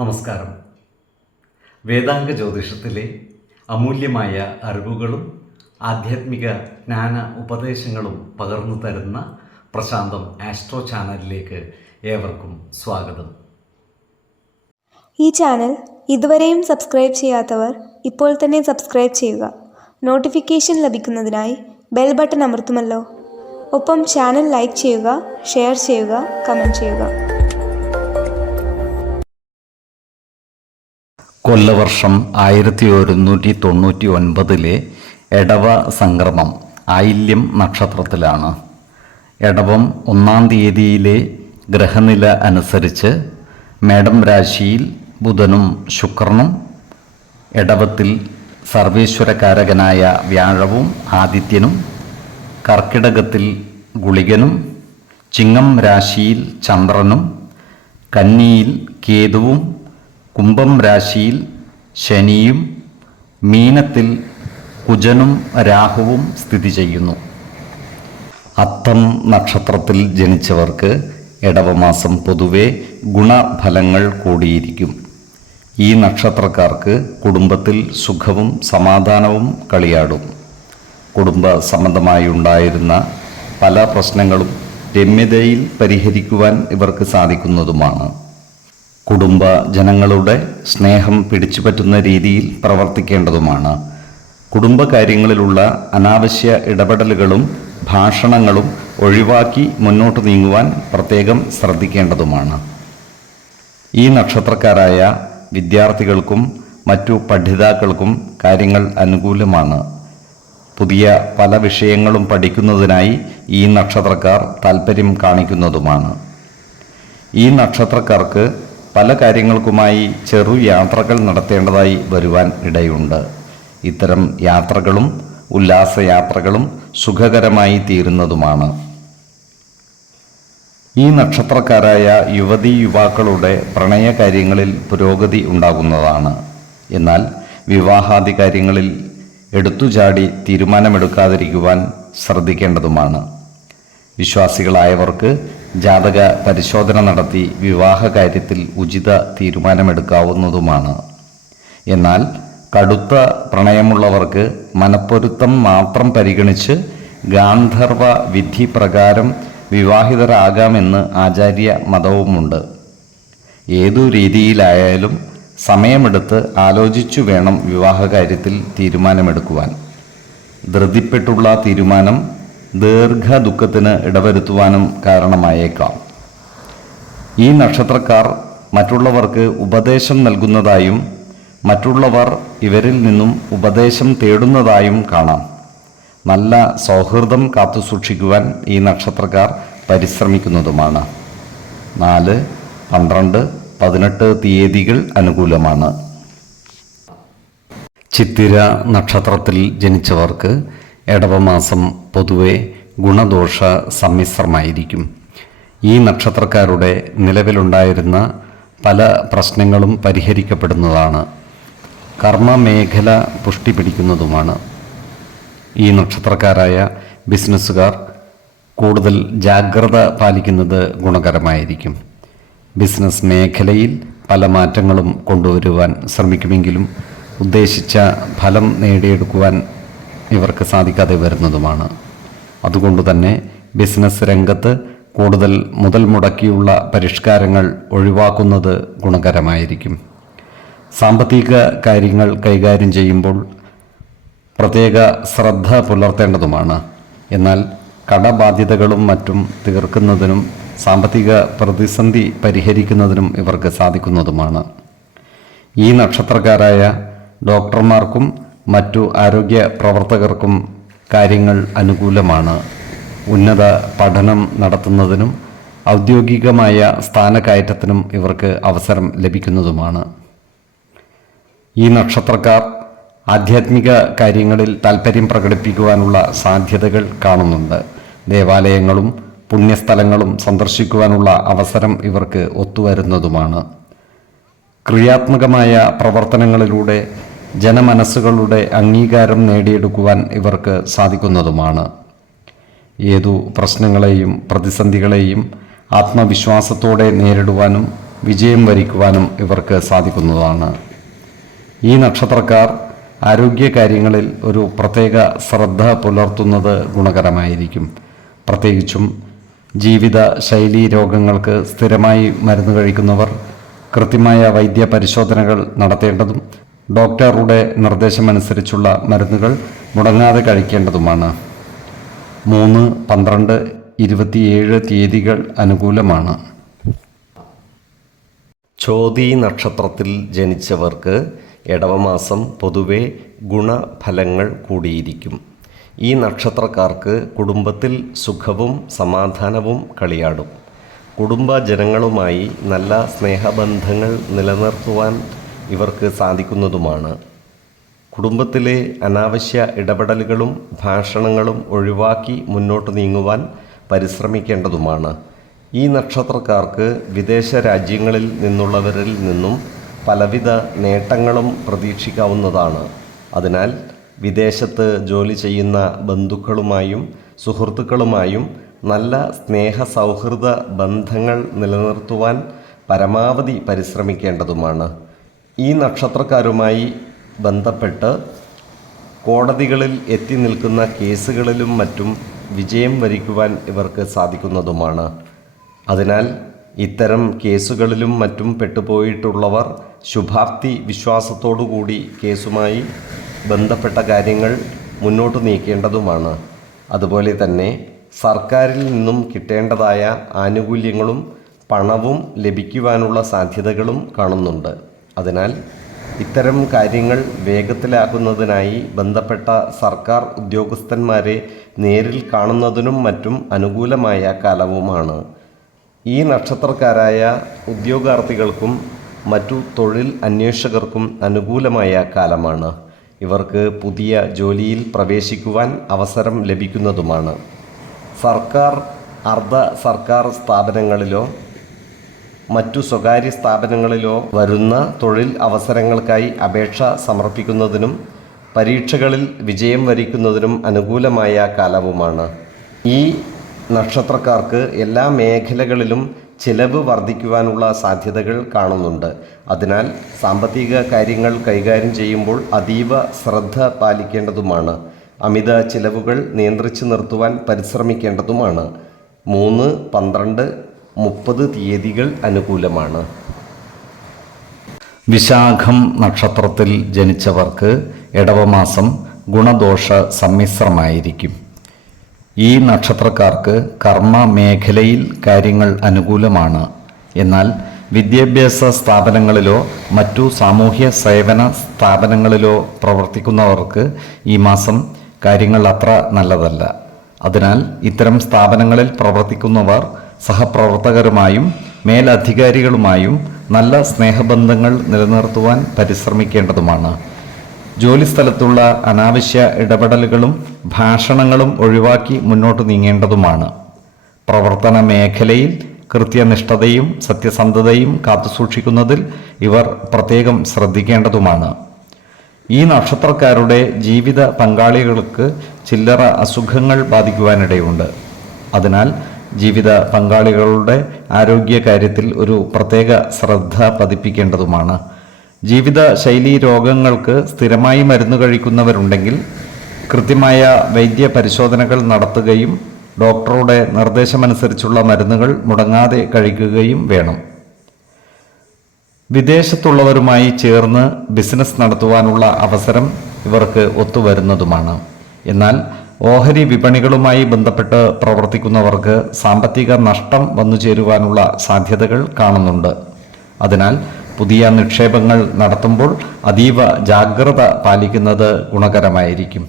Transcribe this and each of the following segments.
നമസ്കാരം. വേദാംഗ ജ്യോതിഷത്തിലെ അമൂല്യമായ അറിവുകളും ആധ്യാത്മിക ജ്ഞാന ഉപദേശങ്ങളും പകർന്നു തരുന്ന പ്രശാന്തം ആസ്ട്രോ ചാനലിലേക്ക് ഏവർക്കും സ്വാഗതം. ഈ ചാനൽ ഇതുവരെയും സബ്സ്ക്രൈബ് ചെയ്യാത്തവർ ഇപ്പോൾ തന്നെ സബ്സ്ക്രൈബ് ചെയ്യുക. നോട്ടിഫിക്കേഷൻ ലഭിക്കുന്നതിനായി ബെൽ ബട്ടൺ അമർത്തുമല്ലോ. ഒപ്പം ചാനൽ ലൈക്ക് ചെയ്യുക, ഷെയർ ചെയ്യുക, കമൻറ്റ് ചെയ്യുക. കൊല്ലവർഷം 1199 എടവ സംക്രമം ആയില്യം നക്ഷത്രത്തിലാണ്. എടവം 1-ാം തീയതിയിലെ ഗ്രഹനില അനുസരിച്ച് മേടം രാശിയിൽ ബുധനും ശുക്രനും, എടവത്തിൽ സർവേശ്വരകാരകനായ വ്യാഴവും ആദിത്യനും, കർക്കിടകത്തിൽ ഗുളികനും, ചിങ്ങം രാശിയിൽ ചന്ദ്രനും, കന്നിയിൽ കേതുവും, കുംഭം രാശിയിൽ ശനിയും, മീനത്തിൽ കുജനും രാഹുവും സ്ഥിതി ചെയ്യുന്നു. അത്തം നക്ഷത്രത്തിൽ ജനിച്ചവർക്ക് എടവമാസം പൊതുവെ ഗുണഫലങ്ങൾ കൂടിയിരിക്കും. ഈ നക്ഷത്രക്കാർക്ക് കുടുംബത്തിൽ സുഖവും സമാധാനവും കളിയാടും. കുടുംബ സംബന്ധമായുണ്ടായിരുന്ന പല പ്രശ്നങ്ങളും രമ്യതയിൽ പരിഹരിക്കുവാൻ ഇവർക്ക് സാധിക്കുന്നതുമാണ്. കുടുംബ ജനങ്ങളുടെ സ്നേഹം പിടിച്ചുപറ്റുന്ന രീതിയിൽ പ്രവർത്തിക്കേണ്ടതുമാണ്. കുടുംബകാര്യങ്ങളിലുള്ള അനാവശ്യ ഇടപെടലുകളും ഭാഷണങ്ങളും ഒഴിവാക്കി മുന്നോട്ട് നീങ്ങുവാൻ പ്രത്യേകം ശ്രദ്ധിക്കേണ്ടതുമാണ്. ഈ നക്ഷത്രക്കാരായ വിദ്യാർത്ഥികൾക്കും മറ്റു പഠിതാക്കൾക്കും കാര്യങ്ങൾ അനുകൂലമാണ്. പുതിയ പല വിഷയങ്ങളും പഠിക്കുന്നതിനായി ഈ നക്ഷത്രക്കാർ താൽപ്പര്യം കാണിക്കുന്നതുമാണ്. ഈ നക്ഷത്രക്കാർക്ക് പല കാര്യങ്ങൾക്കുമായി ചെറു യാത്രകൾ നടത്തേണ്ടതായി വരുവാൻ ഇടയുണ്ട്. ഇത്തരം യാത്രകളും ഉല്ലാസയാത്രകളും സുഖകരമായി തീരുന്നതുമാണ്. ഈ നക്ഷത്രക്കാരായ യുവതീ യുവാക്കളുടെ പ്രണയകാര്യങ്ങളിൽ പുരോഗതി ഉണ്ടാകുന്നതാണ്. എന്നാൽ വിവാഹാദി കാര്യങ്ങളിൽ എടുത്തുചാടി തീരുമാനമെടുക്കാതിരിക്കുവാൻ ശ്രദ്ധിക്കേണ്ടതുമാണ്. വിശ്വാസികളായവർക്ക് ജാതക പരിശോധന നടത്തി വിവാഹ കാര്യത്തിൽ ഉചിത തീരുമാനമെടുക്കാവുന്നതുമാണ്. എന്നാൽ കടുത്ത പ്രണയമുള്ളവർക്ക് മനപ്പൊരുത്തം മാത്രം പരിഗണിച്ച് ഗാന്ധർവ വിധി പ്രകാരം വിവാഹിതരാകാമെന്ന് ആചാര്യ മതവുമുണ്ട്. ഏതു രീതിയിലായാലും സമയമെടുത്ത് ആലോചിച്ചു വേണം വിവാഹകാര്യത്തിൽ തീരുമാനമെടുക്കുവാൻ. ധൃതിപ്പെട്ടുള്ള തീരുമാനം ദീർഘദുഃഖത്തിന് ഇടവരുത്തുവാനും കാരണമായേക്കാം. ഈ നക്ഷത്രക്കാർ മറ്റുള്ളവർക്ക് ഉപദേശം നൽകുന്നതായും മറ്റുള്ളവർ ഇവരിൽ നിന്നും ഉപദേശം തേടുന്നതായും കാണാം. നല്ല സൗഹൃദം കാത്തുസൂക്ഷിക്കുവാൻ ഈ നക്ഷത്രക്കാർ പരിശ്രമിക്കുന്നതുമാണ്. 4, 12, 18 തീയതികൾ അനുകൂലമാണ്. ചിത്തിര നക്ഷത്രത്തിൽ ജനിച്ചവർക്ക് എടവമാസം പൊതുവെ ഗുണദോഷ സമ്മിശ്രമായിരിക്കും. ഈ നക്ഷത്രക്കാരുടെ നിലവിലുണ്ടായിരുന്ന പല പ്രശ്നങ്ങളും പരിഹരിക്കപ്പെടുന്നതാണ്. കർമ്മമേഖല പുഷ്ടി പിടിക്കുന്നതുമാണ്. ഈ നക്ഷത്രക്കാരായ ബിസിനസ്സുകാർ കൂടുതൽ ജാഗ്രത പാലിക്കുന്നത് ഗുണകരമായിരിക്കും. ബിസിനസ് മേഖലയിൽ പല മാറ്റങ്ങളും കൊണ്ടുവരുവാൻ ശ്രമിക്കുമെങ്കിലും ഉദ്ദേശിച്ച ഫലം നേടിയെടുക്കുവാൻ ഇവർക്ക് സാധിക്കാതെ വരുന്നതുമാണ്. അതുകൊണ്ട് തന്നെ ബിസിനസ് രംഗത്ത് കൂടുതൽ മുതൽ മുടക്കിയുള്ള പരിഷ്കാരങ്ങൾ ഒഴിവാക്കുന്നത് ഗുണകരമായിരിക്കും. സാമ്പത്തിക കാര്യങ്ങൾ കൈകാര്യം ചെയ്യുമ്പോൾ പ്രത്യേക ശ്രദ്ധ പുലർത്തേണ്ടതുമാണ്. എന്നാൽ കടബാധ്യതകളും മറ്റും തീർക്കുന്നതിനും സാമ്പത്തിക പ്രതിസന്ധി പരിഹരിക്കുന്നതിനും ഇവർക്ക് സാധിക്കുന്നതുമാണ്. ഈ നക്ഷത്രക്കാരായ ഡോക്ടർമാർക്കും മറ്റു ആരോഗ്യ പ്രവർത്തകർക്കും കാര്യങ്ങൾ അനുകൂലമാണ്. ഉന്നത പഠനം നടത്തുന്നതിനും ഔദ്യോഗികമായ സ്ഥാനക്കയറ്റത്തിനും ഇവർക്ക് അവസരം ലഭിക്കുന്നതുമാണ്. ഈ നക്ഷത്രക്കാർ ആധ്യാത്മിക കാര്യങ്ങളിൽ താൽപ്പര്യം പ്രകടിപ്പിക്കുവാനുള്ള സാധ്യതകൾ കാണുന്നുണ്ട്. ദേവാലയങ്ങളും പുണ്യസ്ഥലങ്ങളും സന്ദർശിക്കുവാനുള്ള അവസരം ഇവർക്ക് ഒത്തുവരുന്നതുമാണ്. ക്രിയാത്മകമായ പ്രവർത്തനങ്ങളിലൂടെ ജനമനസ്സുകളുടെ അംഗീകാരം നേടിയെടുക്കുവാൻ ഇവർക്ക് സാധിക്കുന്നതുമാണ്. ഏതു പ്രശ്നങ്ങളെയും പ്രതിസന്ധികളെയും ആത്മവിശ്വാസത്തോടെ നേരിടുവാനും വിജയം വരിക്കുവാനും ഇവർക്ക് സാധിക്കുന്നതാണ്. ഈ നക്ഷത്രക്കാർ ആരോഗ്യകാര്യങ്ങളിൽ ഒരു പ്രത്യേക ശ്രദ്ധ പുലർത്തുന്നത് ഗുണകരമായിരിക്കും. പ്രത്യേകിച്ചും ജീവിത ശൈലീ രോഗങ്ങൾക്ക് സ്ഥിരമായി മരുന്ന് കഴിക്കുന്നവർ കൃത്യമായ വൈദ്യ പരിശോധനകൾ നടത്തേണ്ടതും ഡോക്ടറുടെ നിർദ്ദേശമനുസരിച്ചുള്ള മരുന്നുകൾ മുടങ്ങാതെ കഴിക്കേണ്ടതുമാണ്. 3, 12, 27 തീയതികൾ അനുകൂലമാണ്. ചോതി നക്ഷത്രത്തിൽ ജനിച്ചവർക്ക് ഇടവമാസം പൊതുവെ ഗുണഫലങ്ങൾ കൂടിയിരിക്കും. ഈ നക്ഷത്രക്കാർക്ക് കുടുംബത്തിൽ സുഖവും സമാധാനവും കളിയാടും. കുടുംബജനങ്ങളുമായി നല്ല സ്നേഹബന്ധങ്ങൾ നിലനിർത്തുവാൻ ഇവർക്ക് സാധിക്കുന്നതുമാണ്. കുടുംബത്തിലെ അനാവശ്യ ഇടപെടലുകളും ഭാഷണങ്ങളും ഒഴിവാക്കി മുന്നോട്ട് നീങ്ങുവാൻ പരിശ്രമിക്കേണ്ടതുമാണ്. ഈ നക്ഷത്രക്കാർക്ക് വിദേശ രാജ്യങ്ങളിൽ നിന്നുള്ളവരിൽ നിന്നും പലവിധ നേട്ടങ്ങളും പ്രതീക്ഷിക്കാവുന്നതാണ്. അതിനാൽ വിദേശത്ത് ജോലി ചെയ്യുന്ന ബന്ധുക്കളുമായും സുഹൃത്തുക്കളുമായും നല്ല സ്നേഹ സൗഹൃദ ബന്ധങ്ങൾ നിലനിർത്തുവാൻ പരമാവധി പരിശ്രമിക്കേണ്ടതുമാണ്. ഈ നക്ഷത്രക്കാരുമായി ബന്ധപ്പെട്ട് കോടതികളിൽ എത്തി നിൽക്കുന്ന കേസുകളിലും മറ്റും വിജയം വരിക്കുവാൻ ഇവർക്ക് സാധിക്കുന്നതുമാണ്. അതിനാൽ ഇത്തരം കേസുകളിലും മറ്റും പെട്ടുപോയിട്ടുള്ളവർ ശുഭാപ്തി വിശ്വാസത്തോടുകൂടി കേസുമായി ബന്ധപ്പെട്ട കാര്യങ്ങൾ മുന്നോട്ട് നീക്കേണ്ടതുമാണ്. അതുപോലെ തന്നെ സർക്കാരിൽ നിന്നും കിട്ടേണ്ടതായ ആനുകൂല്യങ്ങളും പണവും ലഭിക്കുവാനുള്ള സാധ്യതകളും കാണുന്നുണ്ട്. അതിനാൽ ഇത്തരം കാര്യങ്ങൾ വേഗത്തിലാക്കുന്നതിനായി ബന്ധപ്പെട്ട സർക്കാർ ഉദ്യോഗസ്ഥന്മാരെ നേരിൽ കാണുന്നതിനും മറ്റും അനുകൂലമായ കാലവുമാണ്. ഈ നക്ഷത്രക്കാരായ ഉദ്യോഗാർത്ഥികൾക്കും മറ്റു തൊഴിൽ അന്വേഷകർക്കും അനുകൂലമായ കാലമാണ്. ഇവർക്ക് പുതിയ ജോലിയിൽ പ്രവേശിക്കുവാൻ അവസരം ലഭിക്കുന്നതുമാണ്. സർക്കാർ, അർദ്ധ സർക്കാർ സ്ഥാപനങ്ങളിലോ മറ്റു സ്വകാര്യ സ്ഥാപനങ്ങളിലോ വരുന്ന തൊഴിൽ അവസരങ്ങൾക്കായി അപേക്ഷ സമർപ്പിക്കുന്നതിനും പരീക്ഷകളിൽ വിജയം വരിക്കുന്നതിനും അനുകൂലമായ കാലവുമാണ്. ഈ നക്ഷത്രക്കാർക്ക് എല്ലാ മേഖലകളിലും ചിലവ് വർദ്ധിക്കുവാനുള്ള സാധ്യതകൾ കാണുന്നുണ്ട്. അതിനാൽ സാമ്പത്തിക കാര്യങ്ങൾ കൈകാര്യം ചെയ്യുമ്പോൾ അതീവ ശ്രദ്ധ പാലിക്കേണ്ടതുമാണ്. അമിത ചിലവുകൾ നിയന്ത്രിച്ചു നിർത്തുവാൻ പരിശ്രമിക്കേണ്ടതുമാണ്. 3, 12, 30 തീയതികൾ അനുകൂലമാണ്. വിശാഖം നക്ഷത്രത്തിൽ ജനിച്ചവർക്ക് ഇടവമാസം ഗുണദോഷ സമ്മിശ്രമായിരിക്കും. ഈ നക്ഷത്രക്കാർക്ക് കർമ്മ മേഖലയിൽ കാര്യങ്ങൾ അനുകൂലമാണ്. എന്നാൽ വിദ്യാഭ്യാസ സ്ഥാപനങ്ങളിലോ മറ്റു സാമൂഹ്യ സേവന സ്ഥാപനങ്ങളിലോ പ്രവർത്തിക്കുന്നവർക്ക് ഈ മാസം കാര്യങ്ങൾ അത്ര നല്ലതല്ല. അതിനാൽ ഇത്തരം സ്ഥാപനങ്ങളിൽ പ്രവർത്തിക്കുന്നവർ സഹപ്രവർത്തകരുമായും മേലധികാരികളുമായും നല്ല സ്നേഹബന്ധങ്ങൾ നിലനിർത്തുവാൻ പരിശ്രമിക്കേണ്ടതുമാണ്. ജോലിസ്ഥലത്തുള്ള അനാവശ്യ ഇടപെടലുകളും ഭാഷണങ്ങളും ഒഴിവാക്കി മുന്നോട്ട് നീങ്ങേണ്ടതുമാണ്. പ്രവർത്തന മേഖലയിൽ കൃത്യനിഷ്ഠതയും സത്യസന്ധതയും കാത്തുസൂക്ഷിക്കുന്നതിൽ ഇവർ പ്രത്യേകം ശ്രദ്ധിക്കേണ്ടതുമാണ്. ഈ നക്ഷത്രക്കാരുടെ ജീവിത പങ്കാളികൾക്ക് ചില്ലറ അസുഖങ്ങൾ ബാധിക്കുവാനിടയുണ്ട്. അതിനാൽ ജീവിത പങ്കാളികളുടെ ആരോഗ്യകാര്യത്തിൽ ഒരു പ്രത്യേക ശ്രദ്ധ പതിപ്പിക്കേണ്ടതുമാണ്. ജീവിത ശൈലീ രോഗങ്ങൾക്ക് സ്ഥിരമായി മരുന്ന് കഴിക്കുന്നവരുണ്ടെങ്കിൽ കൃത്യമായ വൈദ്യ പരിശോധനകൾ നടത്തുകയും ഡോക്ടറുടെ നിർദ്ദേശമനുസരിച്ചുള്ള മരുന്നുകൾ മുടങ്ങാതെ കഴിക്കുകയും വേണം. വിദേശത്തുള്ളവരുമായി ചേർന്ന് ബിസിനസ് നടത്തുവാനുള്ള അവസരം ഇവർക്ക് ഒത്തുവരുന്നതുമാണ്. എന്നാൽ ഓഹരി വിപണികളുമായി ബന്ധപ്പെട്ട് പ്രവർത്തിക്കുന്നവർക്ക് സാമ്പത്തിക നഷ്ടം വന്നു ചേരുവാനുള്ള സാധ്യതകൾ കാണുന്നുണ്ട്. അതിനാൽ പുതിയ നിക്ഷേപങ്ങൾ നടത്തുമ്പോൾ അതീവ ജാഗ്രത പാലിക്കുന്നത് ഗുണകരമായിരിക്കും.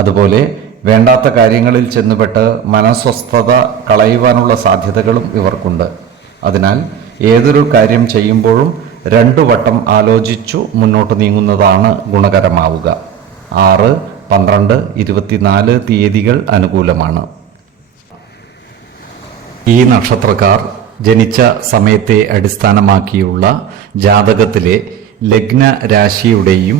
അതുപോലെ വേണ്ടാത്ത കാര്യങ്ങളിൽ ചെന്നുപെട്ട് മനസ്വസ്ഥത കളയുവാനുള്ള സാധ്യതകളും ഇവർക്കുണ്ട്. അതിനാൽ ഏതൊരു കാര്യം ചെയ്യുമ്പോഴും 2 വട്ടം ആലോചിച്ചു മുന്നോട്ട് നീങ്ങുന്നതാണ് ഗുണകരമാവുക. 6, 12, 24 തീയതികൾ അനുകൂലമാണ്. ഈ നക്ഷത്രക്കാർ ജനിച്ച സമയത്തെ അടിസ്ഥാനമാക്കിയുള്ള ജാതകത്തിലെ ലഗ്ന രാശിയുടെയും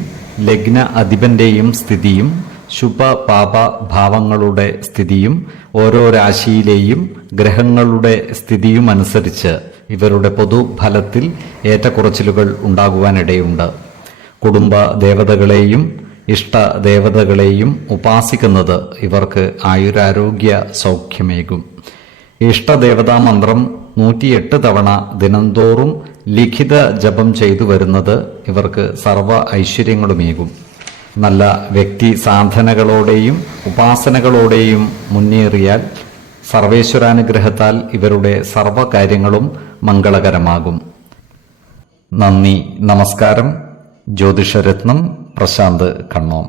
ലഗ്ന അധിപന്റെയും സ്ഥിതിയും ശുഭ പാപ ഭാവങ്ങളുടെ സ്ഥിതിയും ഓരോ രാശിയിലെയും ഗ്രഹങ്ങളുടെ സ്ഥിതിയും അനുസരിച്ച് ഇവരുടെ പൊതുഫലത്തിൽ ഏറ്റക്കുറച്ചിലുകൾ ഉണ്ടാകുവാനിടയുണ്ട്. കുടുംബ ദേവതകളെയും ഇഷ്ടദേവതകളെയും ഉപാസിക്കുന്നത് ഇവർക്ക് ആയുരാരോഗ്യ സൗഖ്യമേകും. ഇഷ്ടദേവതാ മന്ത്രം 108 തവണ ദിനംതോറും ലിഖിത ജപം ചെയ്തു വരുന്നത് ഇവർക്ക് സർവ ഐശ്വര്യങ്ങളുമേകും. നല്ല വ്യക്തി സാധനകളോടെയും ഉപാസനകളോടെയും മുന്നേറിയാൽ സർവേശ്വരാനുഗ്രഹത്താൽ ഇവരുടെ സർവകാര്യങ്ങളും മംഗളകരമാകും. നന്ദി, നമസ്കാരം. ജ്യോതിഷരത്നം പ്രശാന്ത് കണ്ണോം.